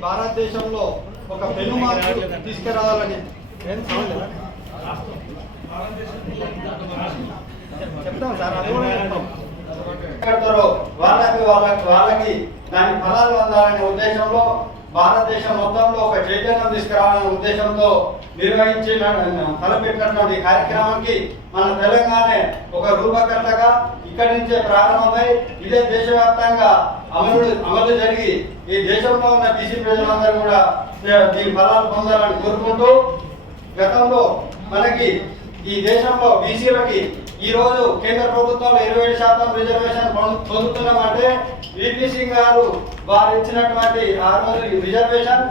భారతదేశంలో ఒక పెను మార్పు తీసుకురావాలని? చెప్తాం సార్ అది కూడా చెప్తాం కడతారో వాళ్ళకి వాళ్ళకి వాళ్ళకి దాని ఫలాలు అందాలనే ఉద్దేశంలో భారతదేశం మొత్తంలో ఒక చైతన్యం తీసుకురావాలనే ఉద్దేశంతో నిర్వహించిన తలపెట్టినటువంటి కార్యక్రమానికి మన తెలంగాణ ఒక రూపకర్తగా ఇక్కడి నుంచే ప్రారంభమై ఇదే దేశవ్యాప్తంగా అమలు అమలు జరిగి ఈ దేశంలో ఉన్న బీసీ ప్రజలందరూ కూడా దీని ఫలాలు పొందాలని కోరుకుంటూ గతంలో మనకి ఈ దేశంలో బీసీలకి ఈ రోజు కేంద్ర ప్రభుత్వంలో ఇరవై ఏడు శాతం రిజర్వేషన్ పొందుతున్నామంటే విపి సింగ్ గారు వారు ఇచ్చినటువంటి ఆ రోజు రిజర్వేషన్.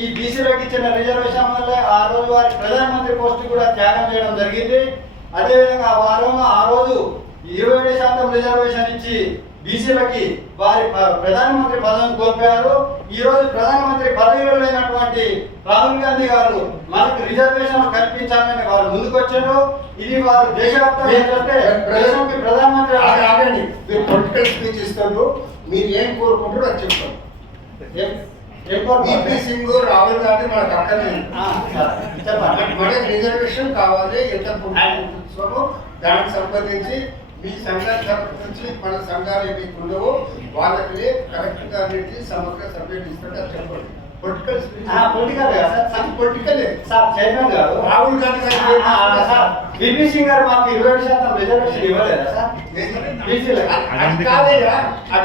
ఈ బీసీలకు ఇచ్చిన రిజర్వేషన్ వల్ల ఆ రోజు వారి ప్రధానమంత్రి పోస్ట్ కూడా త్యాగం చేయడం జరిగింది. అదేవిధంగా వారు ఆ రోజు ఇరవై ఏడు శాతం రిజర్వేషన్ ఇచ్చి బీసీలకి వారి ప్రధానమంత్రి పదవిని కోల్పోయారు. ఈ రోజు ప్రధానమంత్రి పదవి రాహుల్ గాంధీ గారు మనకు రిజర్వేషన్ కల్పించాలని వారు ముందుకొచ్చారు. ఇది వారు దేశవ్యాప్తంగా ఏంటంటే దేశానికి ప్రధానమంత్రి ఆగ- ఆగండి. మీరు పొలిటికల్ స్పీచ్ ఇస్తారు మీరు ఏం కోరుకుంటారో అది చెప్తాం. ఏం- ఏం కోరుకుంటారు? బీపీ సింగ్ రాహుల్ గాంధీ మనకు అక్కర్లేదు. మనకి రిజర్వేషన్ కావాలి. ఎంత దానికి సంబంధించి మీ తరపు నుంచి మన సంఘాలు ఏవి ఉండవో వాళ్ళకి కరెక్ట్గా అనేది సమగ్ర సర్వే ఇస్తుంటే అది చెప్పండి. Political political? అది పొలిటికల్ సార్ చైర్మన్ గారు. రాహుల్ గాంధీ సార్ గారు విపి సింగ్ గారు మాకు ఇరవై శాతం రిజర్వేషన్ ఇవ్వలేదా సార్? బీసీలకి అది కాదయ్యా అది